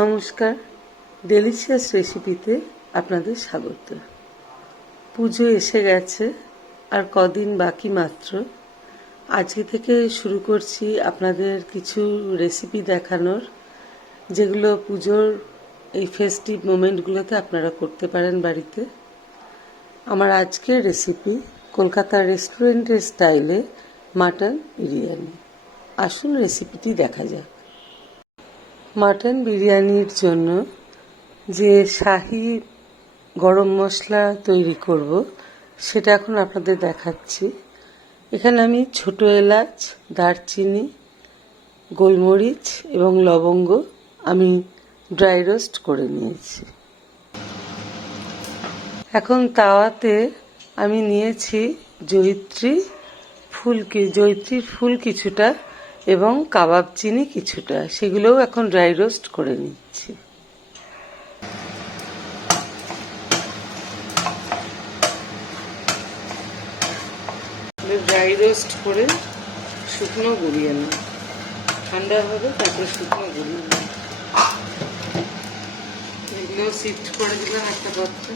নমস্কার, ডেলিশিয়াস রেসিপিতে আপনাদের স্বাগত। পুজো এসে গেছে, আর কদিন বাকি মাত্র। আজকে থেকে শুরু করছি আপনাদের কিছু রেসিপি দেখানোর, যেগুলো পুজোর এই ফেস্টিভ মোমেন্টগুলোতে আপনারা করতে পারেন বাড়িতে। আমার আজকের রেসিপি কলকাতার রেস্টুরেন্টের স্টাইলে মাটন বিরিয়ানি। আসল রেসিপিটি দেখা যাক। মাটন বিরিয়ানির জন্য যে শাহি গরম মশলা তৈরি করব সেটা এখন আপনাদের দেখাচ্ছি। এখানে আমি ছোট এলাচ, দারচিনি, গোলমরিচ এবং লবঙ্গ আমি ড্রাই রোস্ট করে নিয়েছি। এখন তাওয়াতে আমি নিয়েছি জয়িত্রীর ফুল কিছুটা এবং কাবাব চিনি কিছুটা, সেগুলোও এখন ড্রাই রোস্ট করে নিচ্ছি। ড্রাই রোস্ট করে শুকনো গুঁড়িয়ে নেব, ঠান্ডা হবে তারপরে শুকনো গুঁড়িয়ে নেব। এগুলো শিফট করে দিলাম একটা পাত্রে।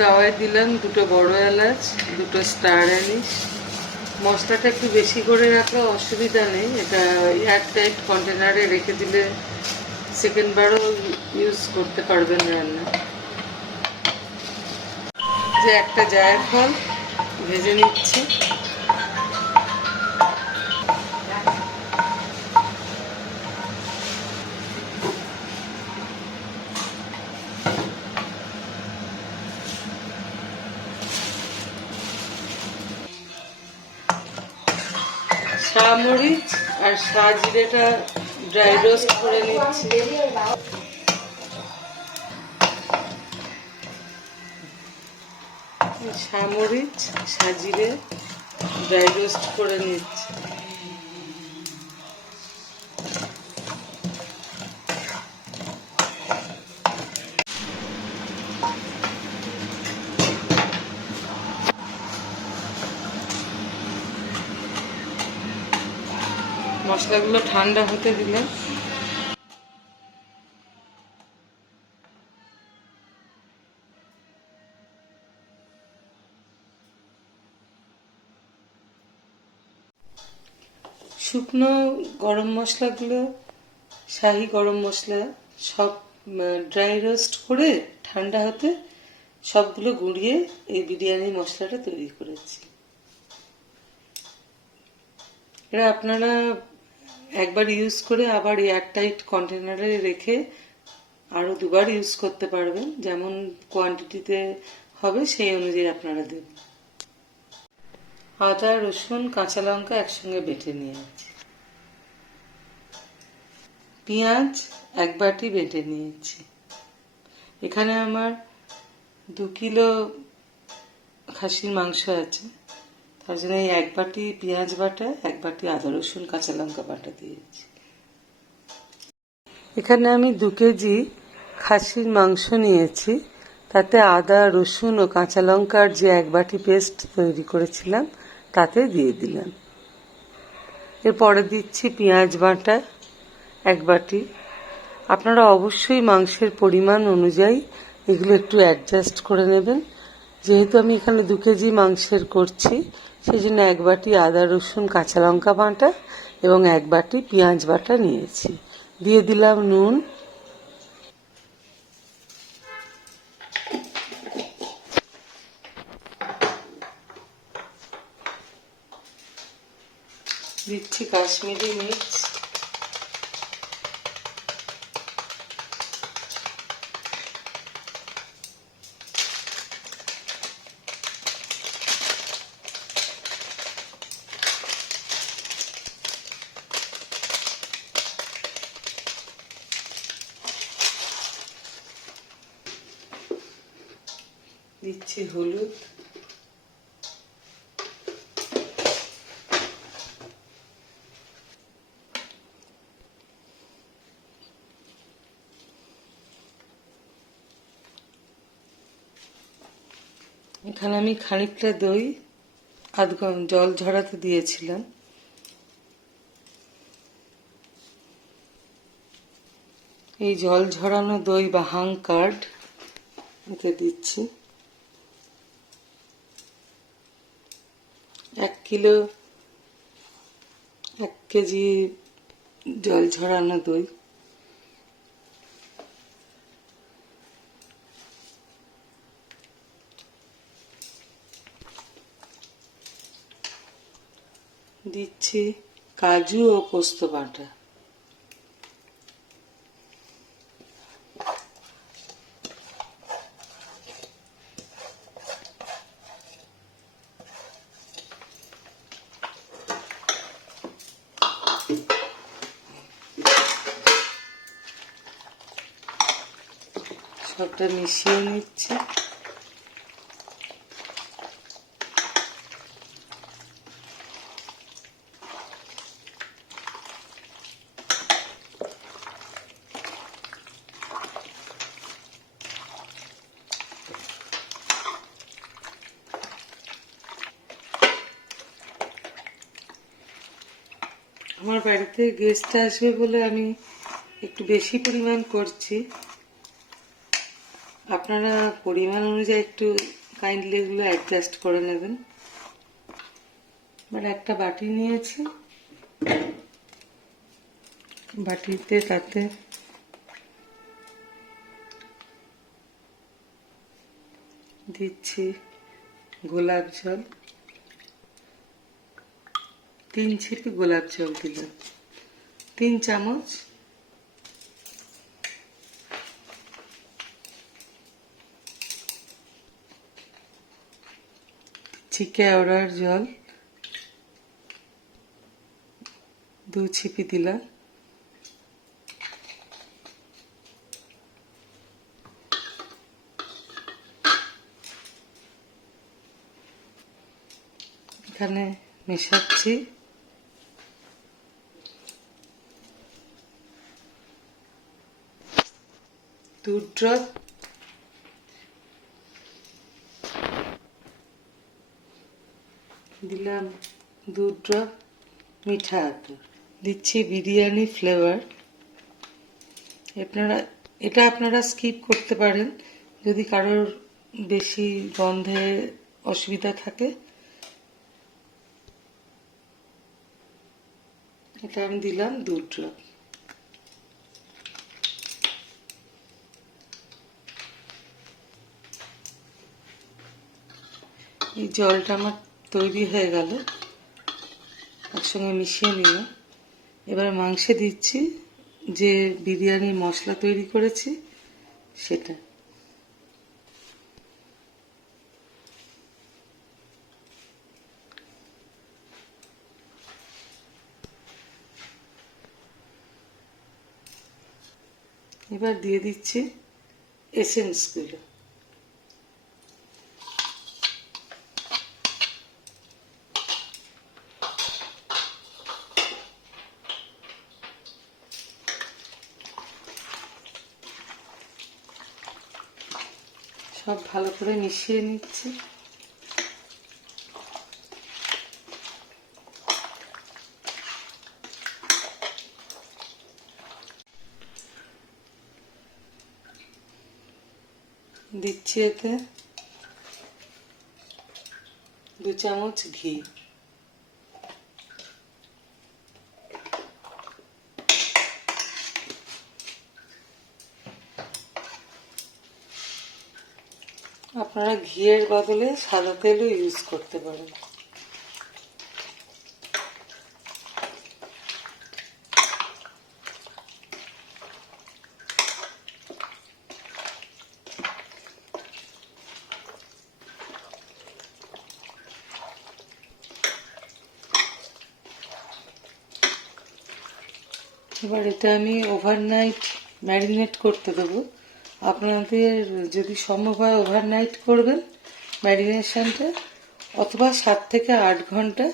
তাওয়ায় দিলাম দুটো বড় এলাচ, দুটো স্টার অ্যানিস। মশলাটা একটু বেশি করে রাখলে অসুবিধা নেই, এটা এয়ার টাইট কন্টেনারে রেখে দিলে সেকেন্ড বারও ইউজ করতে পারবেন রান্না। যে একটা জায়ফল ভেজে নিচ্ছি। শাহমরিচ আর শাহজিরেটা ড্রাই রোস্ট করে নিচ্ছি। শাহমরিচ, শাহজিরে ড্রাই রোস্ট করে নিচ্ছি। মশলাগুলো ঠান্ডা হতে দিলাম। শুকনো গরম মশলাগুলো, শাহি গরম মশলা সব ড্রাই রোস্ট করে ঠান্ডা হতে সবগুলো গুঁড়িয়ে এই বিরিয়ানি মশলাটা তৈরি করেছি। এটা আপনারা একবার ইউজ করে আবার এয়ারটাইট কন্টেনারে রেখে আরও দুবার ইউজ করতে পারবেন, যেমন কোয়ান্টিটিতে হবে সেই অনুযায়ী আপনারা দেবেন। আদা, রসুন, কাঁচা লঙ্কা একসঙ্গে বেটে নিয়েছি। পেঁয়াজ এক বাটি বেটে নিয়েছি। এখানে আমার 2 কিলো খাসির মাংস আছে, তার জন্য এই এক বাটি পেঁয়াজ বাটা, এক বাটি আদা রসুন কাঁচা লঙ্কা বাটা দিয়েছি। এখানে আমি 2 কেজি খাসির মাংস নিয়েছি, তাতে আদা রসুন ও কাঁচা লঙ্কার যে এক বাটি পেস্ট তৈরি করেছিলাম তাতে দিয়ে দিলাম। এরপরে দিচ্ছি পেঁয়াজ বাটা এক বাটি। আপনারা অবশ্যই মাংসের পরিমাণ অনুযায়ী এগুলো একটু অ্যাডজাস্ট করে নেবেন। যেহেতু আমি এখানে 2 কেজি মাংসের করছি, সেই জন্য এক বাটি আদা রসুন কাঁচা লঙ্কা বাটা এবং এক বাটি পেঁয়াজ বাটা নিয়েছি। দিয়ে দিলাম নুন, দিচ্ছি কাশ্মীরি মির্চ, দিচ্ছি হলুদ, এখানে আমি খানিকটা দই জল ঝরাতে দিয়েছিলাম, এই জল ঝরানো দই বা হাং কার্ড এতে দিচ্ছি। 1 কেজি জল ঝরানো দই। দিচ্ছি কাজু ও পোস্ত বাটা। সবটা মিশিয়ে নিচ্ছি। আমার বাড়িতে গেস্ট আসবে বলে আমি একটু বেশি পরিমাণ করছি। আপনারা পরিমাণ অনুযায়ী একটু কাইন্ডলি এগুলো অ্যাডজাস্ট করে নেবেন। এবার একটা বাটি নিয়েছি, বাটিতে তাতে দিচ্ছি গোলাপ জল। 3 ছিপি গোলাপ জল দিলাম, 3 চামচ। কেওড়ার জল 2 ছিপি দিলাম। এখানে মেশাচ্ছি দুধ ড্রপ, দিলাম দুধ ড্রপ মিঠা আতর, দিচ্ছি বিরিয়ানি ফ্লেভার। আপনারা স্কিপ করতে পারেন যদি কারোর বেশি গন্ধে অসুবিধা থাকে। এটা আমি দিলাম দুধ ড্রপ। এই জলটা আমার তৈরি হয়ে গেল, একসঙ্গে মিশিয়ে নিলাম। এবার মাংসে দিচ্ছি যে বিরিয়ানির মশলা তৈরি করেছি সেটা। এবার দিয়ে দিচ্ছি এসেন্সগুলো। সব ভালো করে মিশিয়ে নিচ্ছি। দিচ্ছি এতে 2 চামচ ঘি। আপনারা ঘিয়ের বদলে সাদা তেলও ইউজ করতে পারেন। এবার এটা আমি ওভারনাইট ম্যারিনেট করতে দেবো। আপনাদের যদি সম্ভব হয় ওভারনাইট করবেন ম্যারিনেশনটা, অথবা 7 থেকে 8 ঘন্টা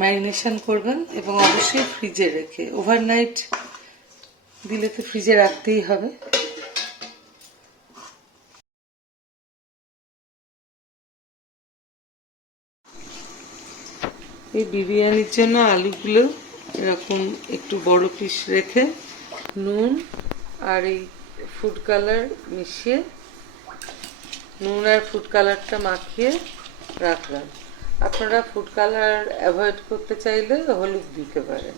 ম্যারিনেশন করবেন, এবং অবশ্যই ফ্রিজে রেখে। ওভারনাইট দিলে তো ফ্রিজে রাখতেই হবে। এই বিরিয়ানির জন্য আলুগুলো এরকম একটু বড় পিস রেখে নুন আর এই ফুড কালার মিশিয়ে, নুন আর ফুড কালারটা মাখিয়ে রাখলাম। আপনারা ফুড কালার অ্যাভয়েড করতে চাইলে হলুদ দিতে পারেন।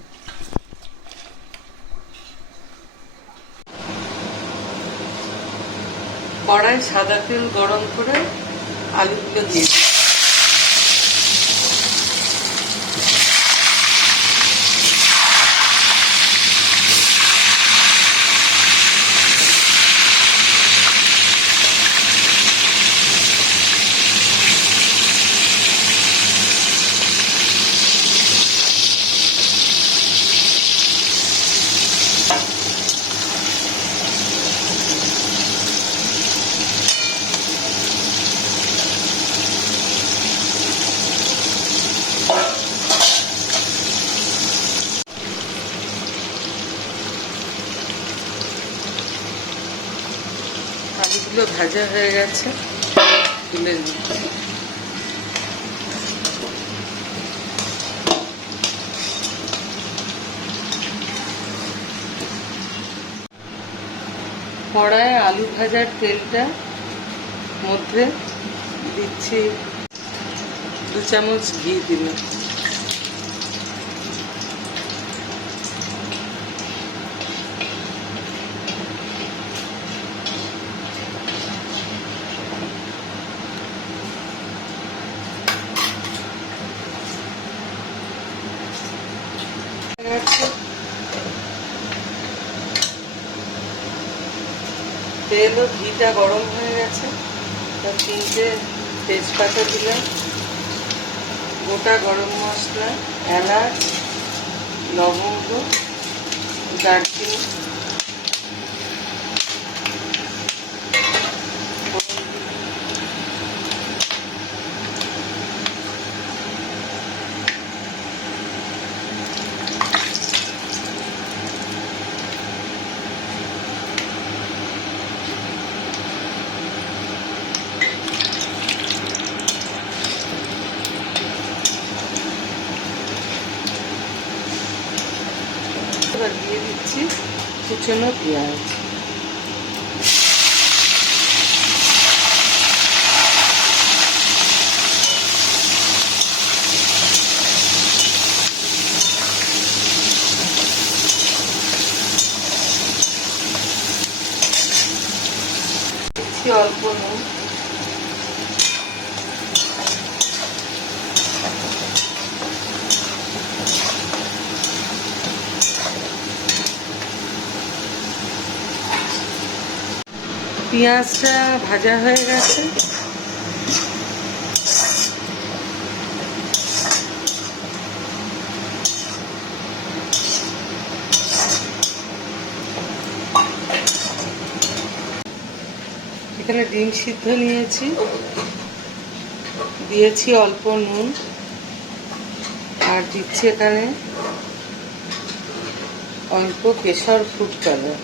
কড়াই সাদা তেল গরম করে আলুগুলো দিয়ে দিই। আলুগুলো ভাজা হয়ে গেছে, তুলে নিই। কড়ায় আলু ভাজার তেলটা মধ্যে দিচ্ছি 2 চামচ ঘি দিলাম। তেল ও ঘিটা গরম হয়ে গেছে, 3টে তেজপাতা দিলাম, গোটা গরম মশলা, এলাচ, লবঙ্গ, দারচিনি, এবার দিয়ে দিচ্ছি কুচনো পেঁয়াজ। দিচ্ছি অল্প নুন, পেঁয়াজটা ভাজা হয়ে গেছে, এখানে ডিম সিদ্ধ নিয়েছি, দিয়েছি অল্প নুন, আর দিচ্ছি এখানে অল্প কেশর ফুড কালার।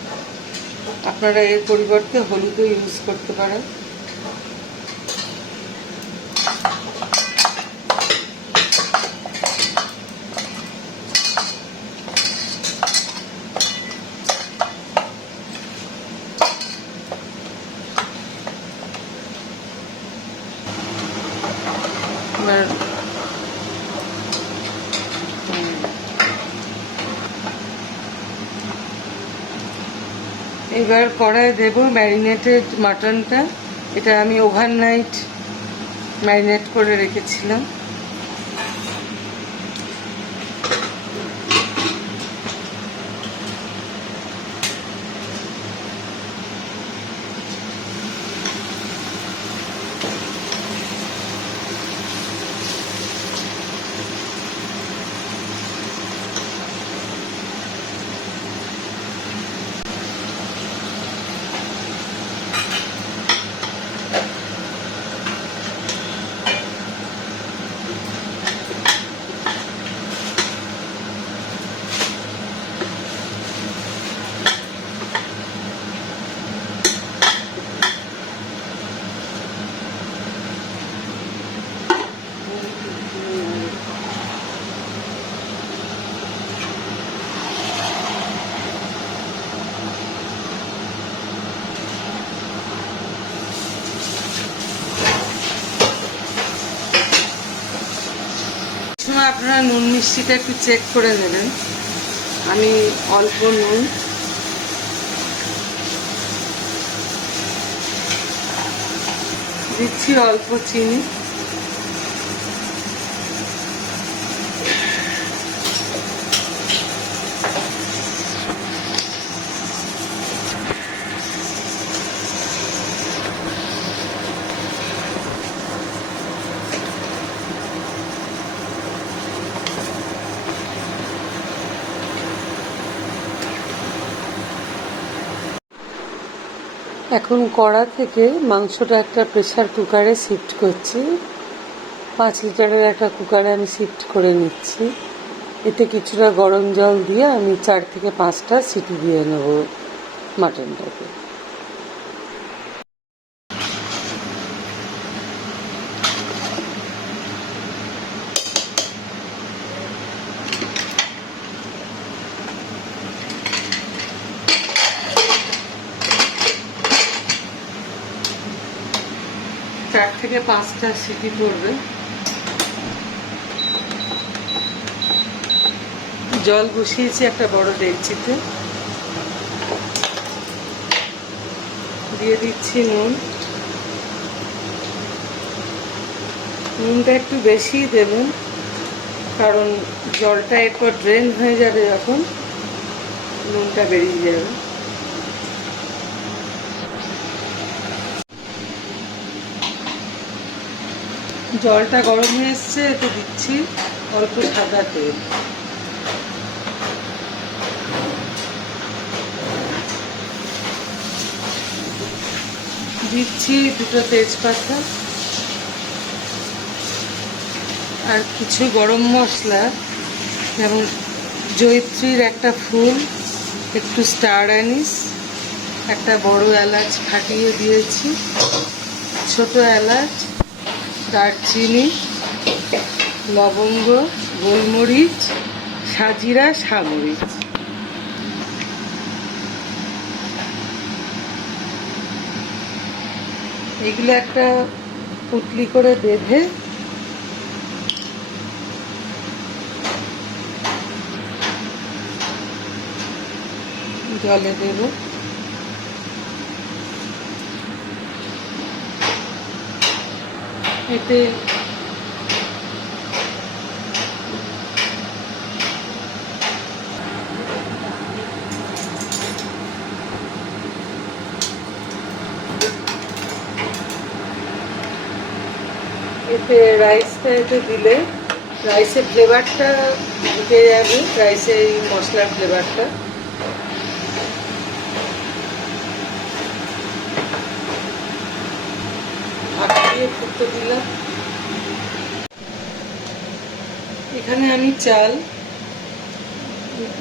আপনারা এর পরিবর্তে হলুদও ইউজ করতে পারেন। এবার কড়াইয়ে দেব ম্যারিনেটেড মাটনটা। এটা আমি ওভারনাইট ম্যারিনেট করে রেখেছিলাম। সময় আপনারা নুন মিষ্টিটা একটু চেক করে নেবেন। আমি অল্প নুন, দিচ্ছি অল্প চিনি, এখন কড়া থেকে মাংসটা একটা প্রেসার কুকারে শিফট করছি। 5 লিটারের একটা কুকারে আমি শিফট করে নিচ্ছি। এতে কিছুটা গরম জল দিয়ে আমি 4 থেকে 5টা সিটি দিয়ে নেব মাটনটাকে। চার থেকে 5টা সিটি পড়বে। জল বসিয়েছি একটা বড় ডেকচিতে, দিয়ে দিচ্ছি নুন। নুনটা একটু বেশি দেবেন, কারণ জলটা এরপর ড্রেন হয়ে যাবে, যখন নুনটা বেরিয়ে যাবে। জলটা গরম হয়ে এসছে, এতে দিচ্ছি অল্প সাদা তেল। দিচ্ছি 2টো তেজপাতা আর কিছু গরম মশলা, যেমন জয়িত্রীর একটা ফুল, একটু স্টার অ্যানিস, একটা বড় এলাচ ফাটিয়ে দিয়েছি, ছোট এলাচ, দারচিনি, লবঙ্গ, গোলমরিচ, সাজিরা, সামরিচ। এগুলো একটা পুটলি করে বেঁধে জলে দেব। এতে রাইসটা দিলে রাইসের ফ্লেভারটা ঢুকে যাবে, রাইসে এই মশলার ফ্লেভারটা। ঢাকা দিয়ে ফুটতে দিলাম। এখানে আমি চাল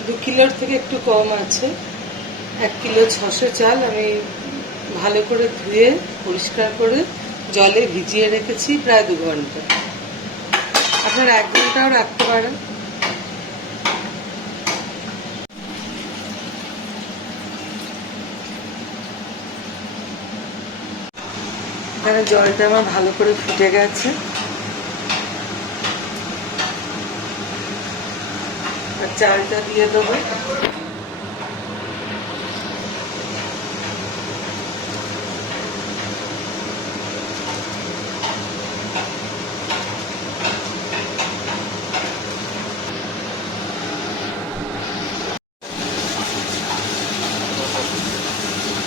2 কিলোর থেকে একটু কম আছে, 1 কিলো 600 চাল আমি ভালো করে ধুয়ে পরিষ্কার করে জলে ভিজিয়ে রেখেছি প্রায় 2 ঘন্টা। আপনারা 1 ঘন্টাও রাখতে পারেন। এখানে জলটা আমার ভালো করে ফুটে গেছে, আর চালটা দিয়ে দেবো।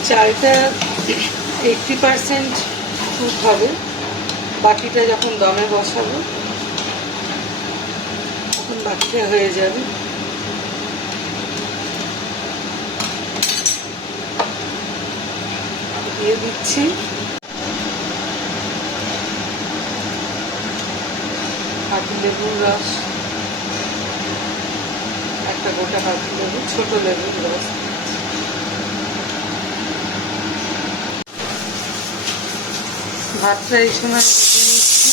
চালটা 80% কুক হবে, বাকিটা যখন দমে বসাবো তখন বাকিটা হয়ে যাবে। দিয়ে দিচ্ছি পাতিলেবুর রস, একটা গোটা পাতিলেবু, ছোট লেবুর রস। ভাতটা এই সময় ভেজে নিচ্ছি,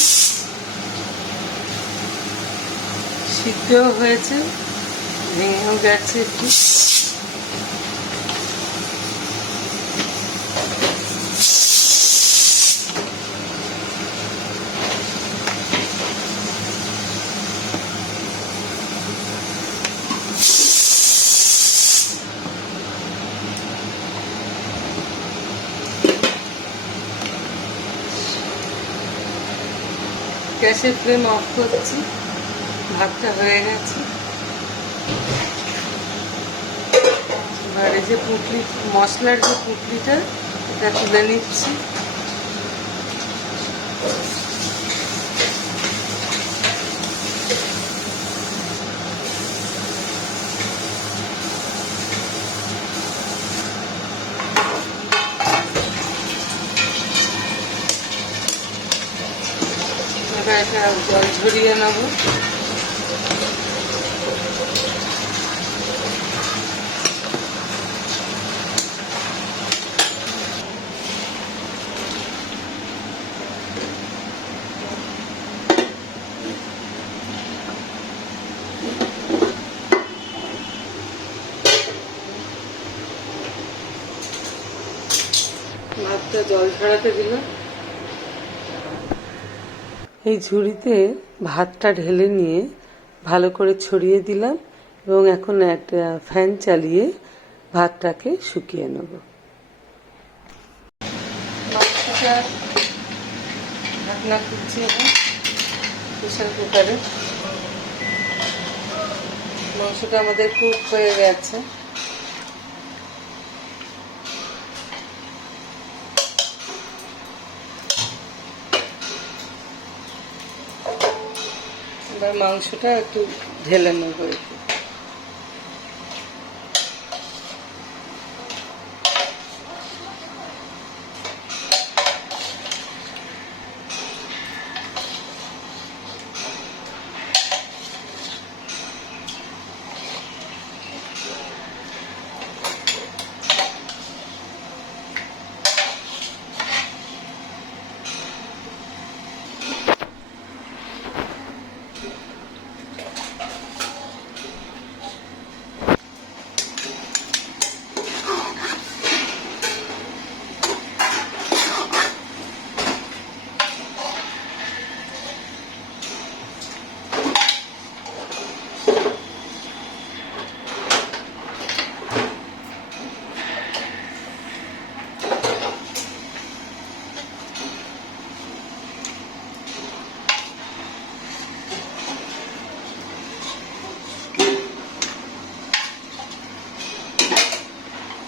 সিদ্ধও হয়েছে, ভেঙেও গেছে একটু। গ্যাসের ফ্লেম অফ করছি। ভাতটা হয়ে গেছে। এবার এই যে পুঁটলি, মশলার যে পুঁটলিটা, এটা তুলে নিচ্ছি। এবার এটা জল ঝরিয়ে নেব। ভাতটা জল ঝরাতে দিলাম। এই ঝুড়িতে ভাতটা ঢেলে নিয়ে ভালো করে ছড়িয়ে দিলাম এবং এখন একটা ফ্যান চালিয়ে ভাতটাকে শুকিয়ে নেব। মাংসটা ঢাকনা খুঁজছি এখন প্রেসার কুকারে। মাংসটা আমাদের কুক হয়ে গেছে। এবার মাংসটা একটু ঢেলে নেব।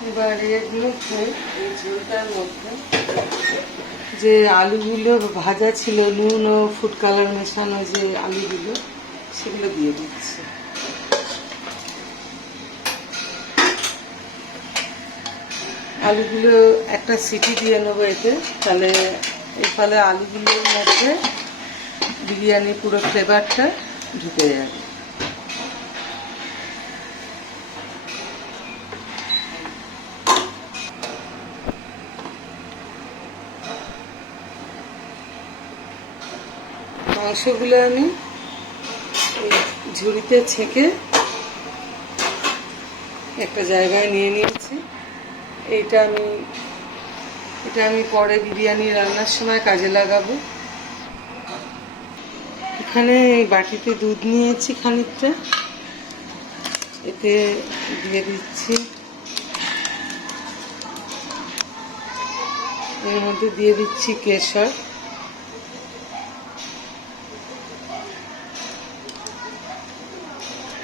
এবার এর মধ্যে, এই ঝোলটার মধ্যে যে আলুগুলো ভাজা ছিল, নুন ও ফুড কালার মেশানো যে আলুগুলো, সেগুলো দিয়ে দিচ্ছি। আলুগুলো একটা সিটি দিয়ে নেবো এতে, তাহলে এর ফলে আলুগুলোর মধ্যে বিরিয়ানির পুরো ফ্লেভারটা ঢুকে যাবে। মাংসগুলো আমি ঝুড়িতে ছেঁকে একটা জায়গায় নিয়ে নিয়েছি। এটা আমি পরে বিরিয়ানি রান্নার সময় কাজে লাগাবো। এখানে এই বাটিতে দুধ নিয়েছি খানিকটা, এতে দিয়ে দিচ্ছি। এর মধ্যে দিয়ে দিচ্ছি কেশর।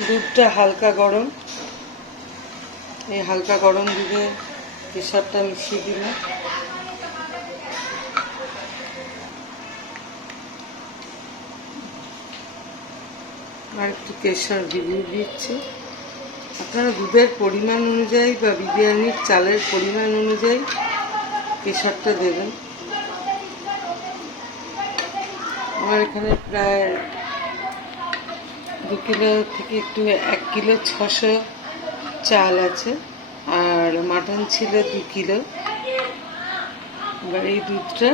দুধটা হালকা গরম, এই হালকা গরম দুধে কেশরটা মিশিয়ে দিলাম। আর একটু কেশর দিয়ে দিচ্ছি। আপনারা দুধের পরিমাণ অনুযায়ী বা বিরিয়ানির চালের পরিমাণ অনুযায়ী কেশরটা দেবেন। আমার এখানে প্রায় 2 কিলো থেকে একটু 1 কিলো 600 চাল আছে, আর মাটন ছিল 2 কিলো। এবার এই দুধটা,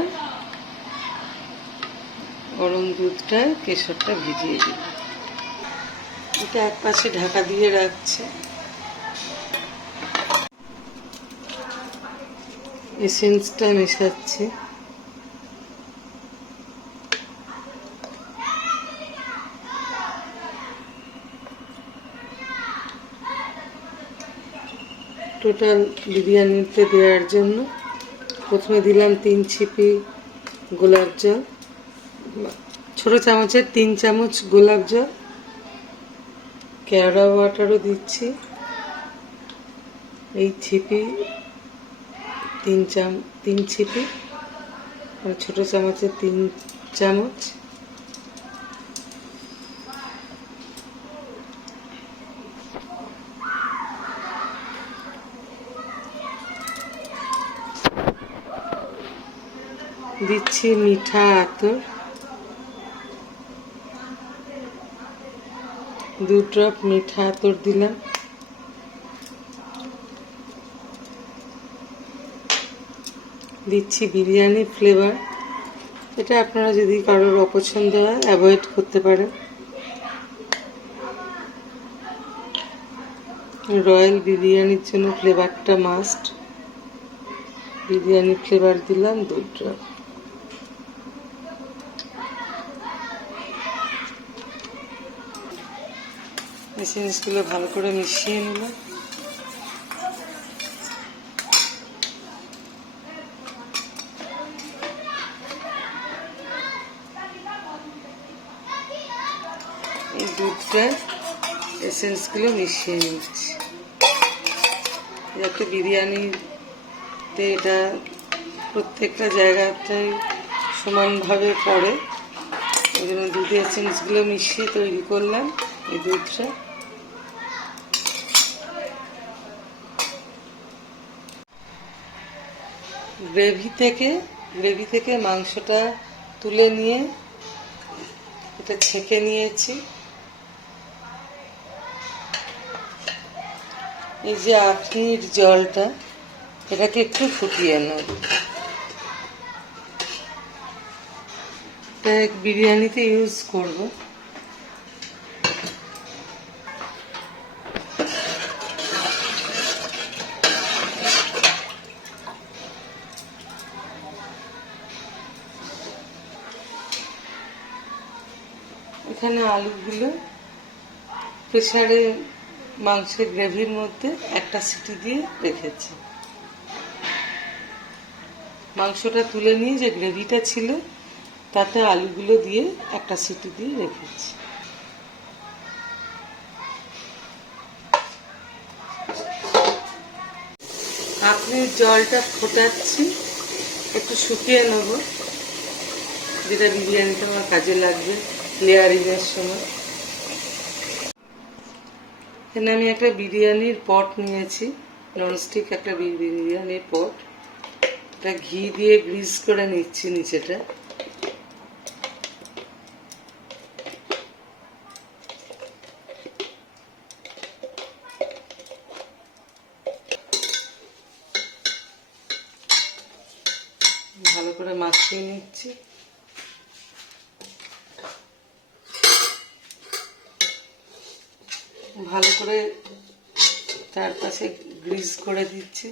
গরম দুধটায় কেশরটা ভিজিয়ে দিই। এটা এক পাশে ঢাকা দিয়ে রাখছে। এসেন্সটা মেশাচ্ছি। টোটাল বিরিয়ানিতে দেওয়ার জন্য প্রথমে দিলাম 3 ছিপি গোলাপ জল, ছোট চামচের 3 চামচ গোলাপ জল, কেওড়া ওয়াটারও দিচ্ছি। এই ছিপি 3 ছিপি, ছোট চামচের 3 চামচ। দিচ্ছি মিঠা আতর, 2 ড্রপ মিঠা আতর দিলাম। দিচ্ছি বিরিয়ানি ফ্লেভার, এটা আপনারা যদি কারোর অপছন্দ হয় অ্যাভয়েড করতে পারেন। রয়্যাল বিরিয়ানির জন্য ফ্লেভারটা মাস্ট। বিরিয়ানি ফ্লেভার দিলাম 2 ড্রপ। এই জিনিসগুলো ভালো করে মিশিয়ে নিলাম। এই দুধটার এসেন্সগুলো মিশিয়ে নিচ্ছি যাতে বিরিয়ানিতে এটা প্রত্যেকটা জায়গাটায় সমানভাবে পড়ে। ওই জন্য দুধের এসেন্সগুলো মিশিয়ে তৈরি করলাম এই দুধটা। গ্রেভি থেকে মাংসটা তুলে নিয়ে এটা ছেঁকে নিয়েছি। এই যে আখনির জলটা, এটাকে একটু ফুটিয়ে নেব। এটা বিরিয়ানিতে ইউজ করব। এখানে আলুগুলো প্রেসারে মাংসের গ্রেভির মধ্যে একটা সিটি দিয়ে রেখেছি। মাংসটা তুলে নিয়ে যে গ্রেভিটা ছিল তাতে আলুগুলো দিয়ে একটা সিটি দিয়ে রেখেছি। আপনি জলটা ফোটাচ্ছি, একটু শুকিয়ে নেব, যেটা বিরিয়ানিতে আমার কাজে লাগবে লেয়ারিংয়ের সময়। এখানে আমি একটা বিরিয়ানির পট নিয়েছি, ননস্টিক একটা বিরিয়ানির পট। এটা ঘি দিয়ে গ্রিস করে নিচ্ছি নিচেটা। ভালো করে মাখিয়ে নিচ্ছি। ভালো করে তার পাশে গ্রিস করে দিচ্ছি।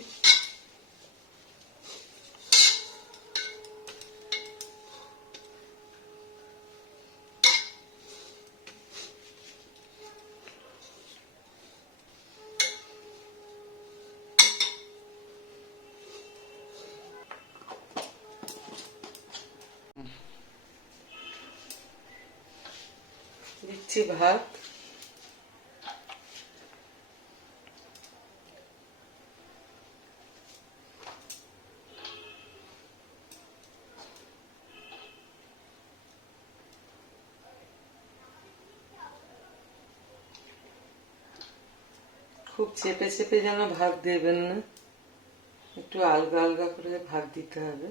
দিচ্ছি ভাত। খুব চেপে চেপে যেন ভাত দেবেন না, একটু আলগা আলগা করে ভাত দিতে হবে।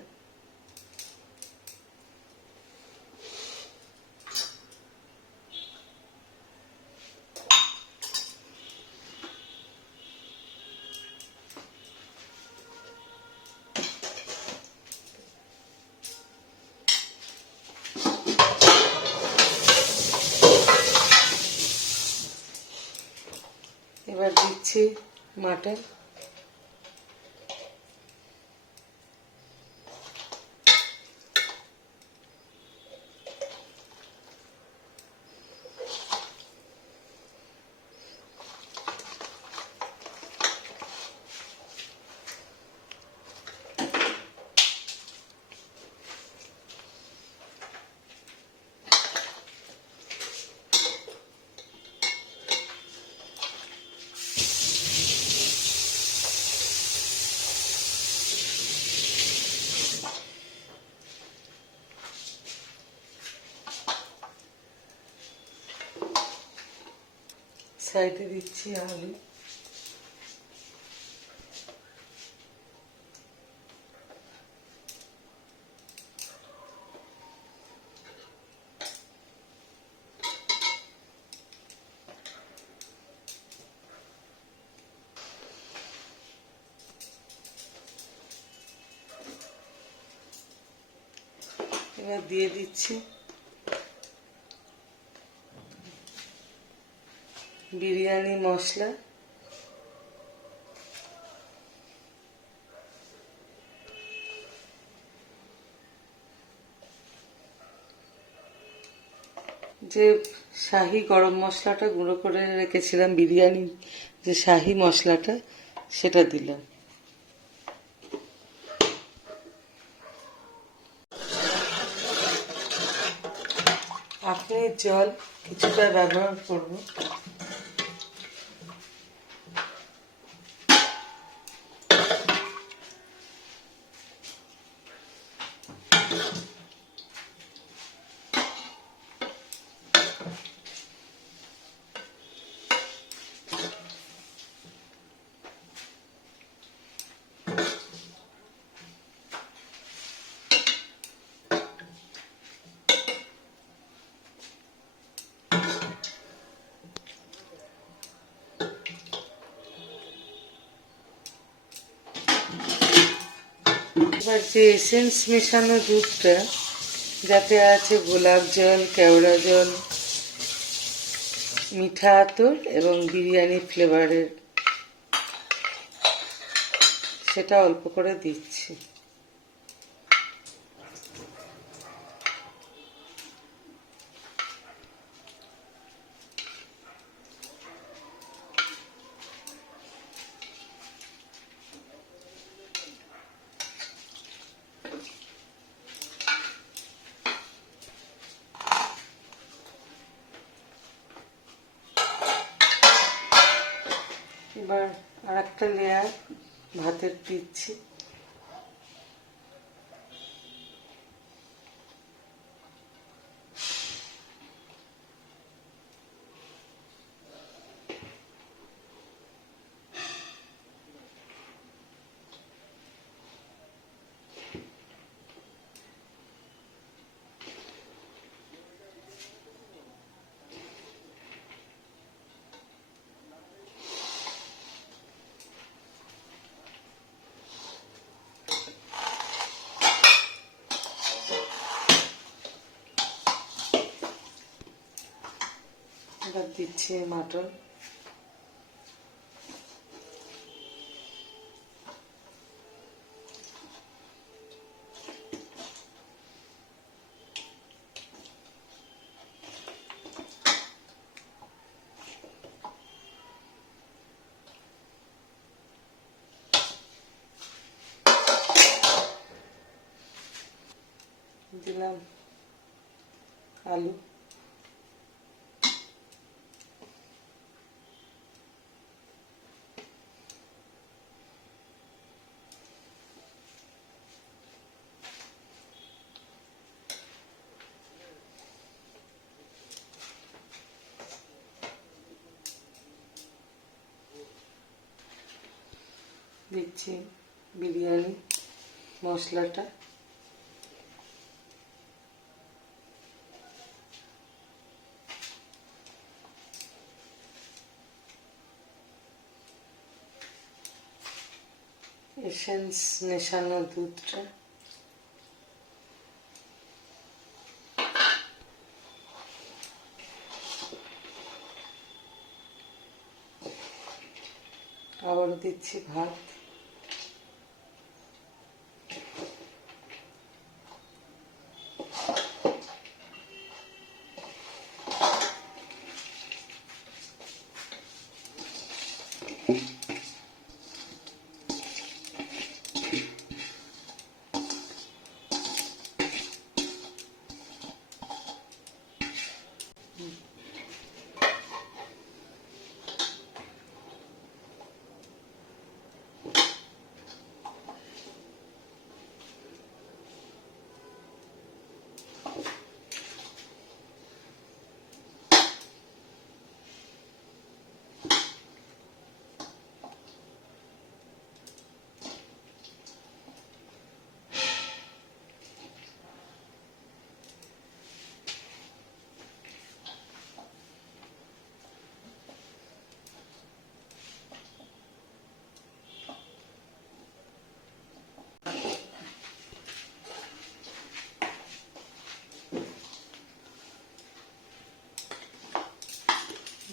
এবার দিচ্ছি মাটন। সাইডে দিচ্ছি আলু। এবার দিয়ে দিচ্ছি বিরিয়ানি মশলা, যে শাহি গরম মশলাটা গুঁড়ো করে রেখেছিলাম, বিরিয়ানি যে শাহি মশলাটা, সেটা দিলাম। আপনি জল কিছুটা ব্যবহার করব। এবার যে এসেন্স মেশানো দুধটা, যাতে আছে গোলাপ জল, কেওড়া জল, মিঠা আতর এবং বিরিয়ানি ফ্লেভারের, সেটা অল্প করে দিচ্ছি। এবার আর একটা লেয়ার ভাতের দিচ্ছি। এবার দিচ্ছি মাটন। দিলাম আলু। দিচ্ছি বিরিয়ানি মশলাটা। এসেন্স মেশানো দুধটা। আবার দিচ্ছি ভাত।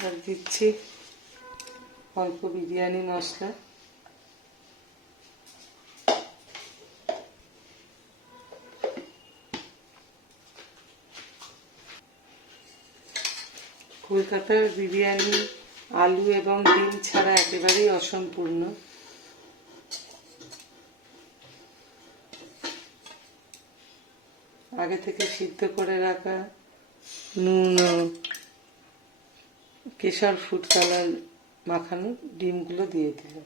আর দিচ্ছি অল্প বিরিয়ানি মশলা, কলকাতার বিরিয়ানি আলু এবং ডিম ছাড়া একেবারেই অসম্পূর্ণ। আগে থেকে সিদ্ধ করে রাখা নুন ও কেশর ফুড কালার মাখানো ডিমগুলো দিয়ে দিলাম।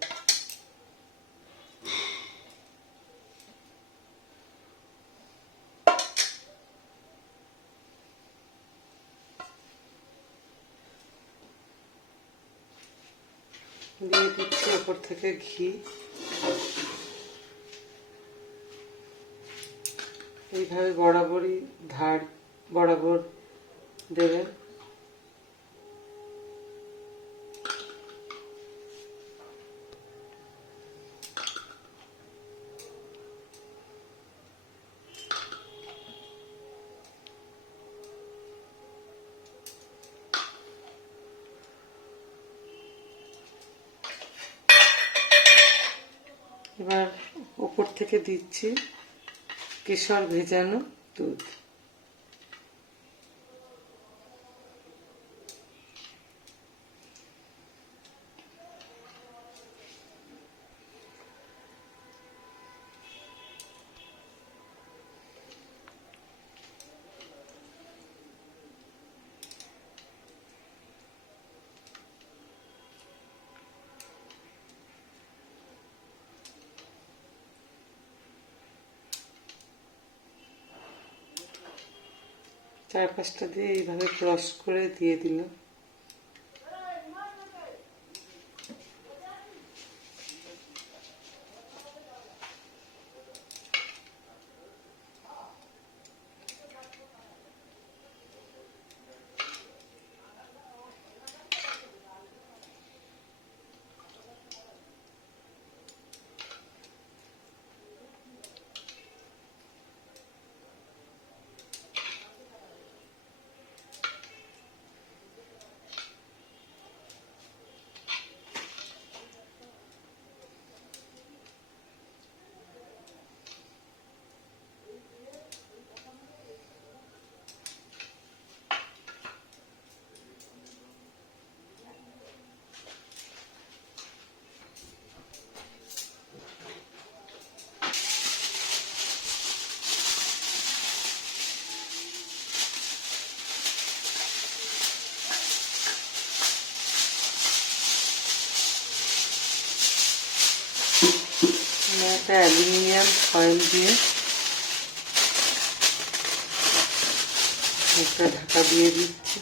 দিয়ে দিচ্ছি ওপর থেকে ঘি। এইভাবে বরাবরই ধার বরাবর দেবেন। এবার ওপর থেকে দিচ্ছি কেশর ভেজানো দুধ। চারপাশটা দিয়ে এইভাবে ক্রস করে দিয়ে দিলাম। একটা অ্যালুমিনিয়াম ফয়েল দিয়ে একটা ঢাকা দিয়ে দিচ্ছি।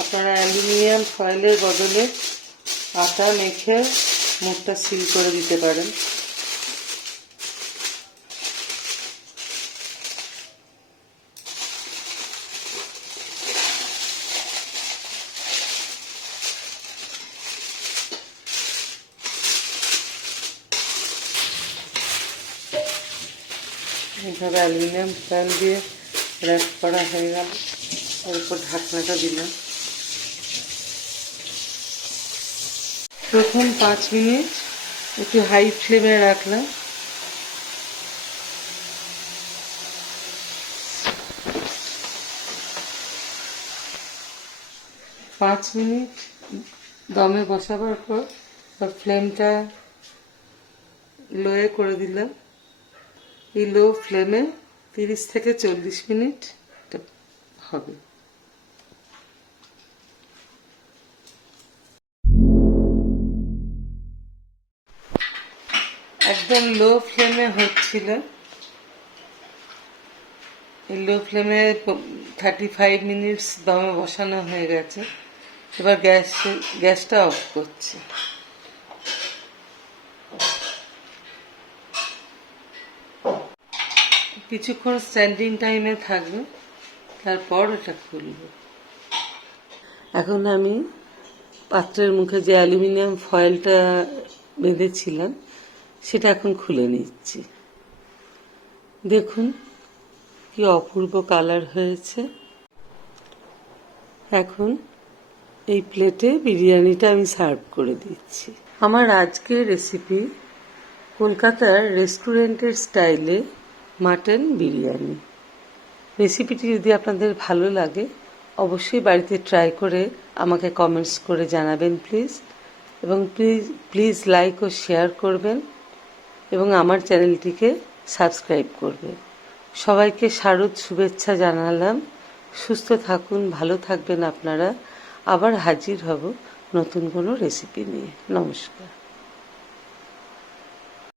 আপনারা অ্যালুমিনিয়াম ফয়েলের বদলে আটা মেখে মুখটা সিল করে দিতে পারেন। এইভাবে অ্যালুমিনিয়াম ফয়েল দিয়ে র্যাপ করা হয়ে গেল। এর উপর ঢাকনাটা দিলাম। প্রথম 5 মিনিট একটু হাই ফ্লেমে রাখলাম। পাঁচ মিনিট দমে বসাবার পর ফ্লেমটা লোয়ে করে দিলাম। এই লো ফ্লেমে 30 থেকে 40 মিনিট হবে। একদম লো ফ্লেমে হচ্ছিল। এই লো ফ্লেমে 35 মিনিটস দমে বসানো হয়ে গেছে। এবার গ্যাসটা অফ করছি। কিছুক্ষণ স্ট্যান্ডিং টাইমে থাকবে, তারপর এটা খুলব। এখন আমি পাত্রের মুখে যে অ্যালুমিনিয়াম ফয়েলটা বেঁধেছিলাম সেটা এখন খুলে নিচ্ছি। দেখুন কি অপূর্ব কালার হয়েছে। এখন এই প্লেটে বিরিয়ানিটা আমি সার্ভ করে দিচ্ছি। আমার আজকের রেসিপি কলকাতার রেস্টুরেন্টের স্টাইলে মাটন বিরিয়ানি। রেসিপিটি যদি আপনাদের ভালো লাগে অবশ্যই বাড়িতে ট্রাই করে আমাকে কমেন্টস করে জানাবেন প্লিজ, এবং প্লিজ লাইক ও শেয়ার করবেন এবং আমার চ্যানেলটিকে সাবস্ক্রাইব করবেন। সবাইকে শারদ শুভেচ্ছা জানালাম। সুস্থ থাকুন, ভালো থাকবেন আপনারা। আবার হাজির হব নতুন কোনো রেসিপি নিয়ে। নমস্কার।